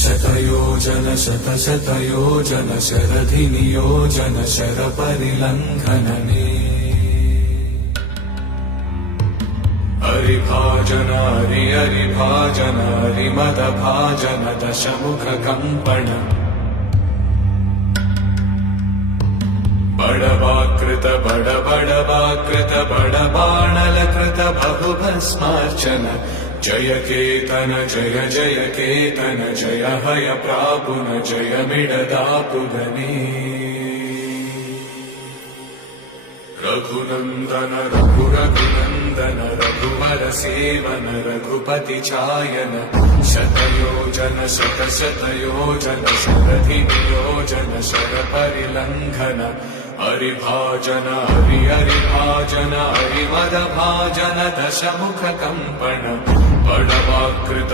शतयोजन शतशतयोजन शरधिनियोजन शरपरिलङ्घनने हरिभाजन हरिभाजन हरिमदभाजन दशमुखकम्पण बडवाकृत बडबडवाकृत बडबाणलकृत बहुभस्मार्चन जय केतन जय जय केतन जय हय प्रापुन जय मिडदापुगने रघुनन्दन रघुनन्दन रघुवर सेवन रघुपति चायन शतयोजन शतशतयोजन शरधिनियोजन शरपरिलङ्घन हरिभाजन हरिभाजन हरिमदभाजन दशमुखकम्पण बडवाकृत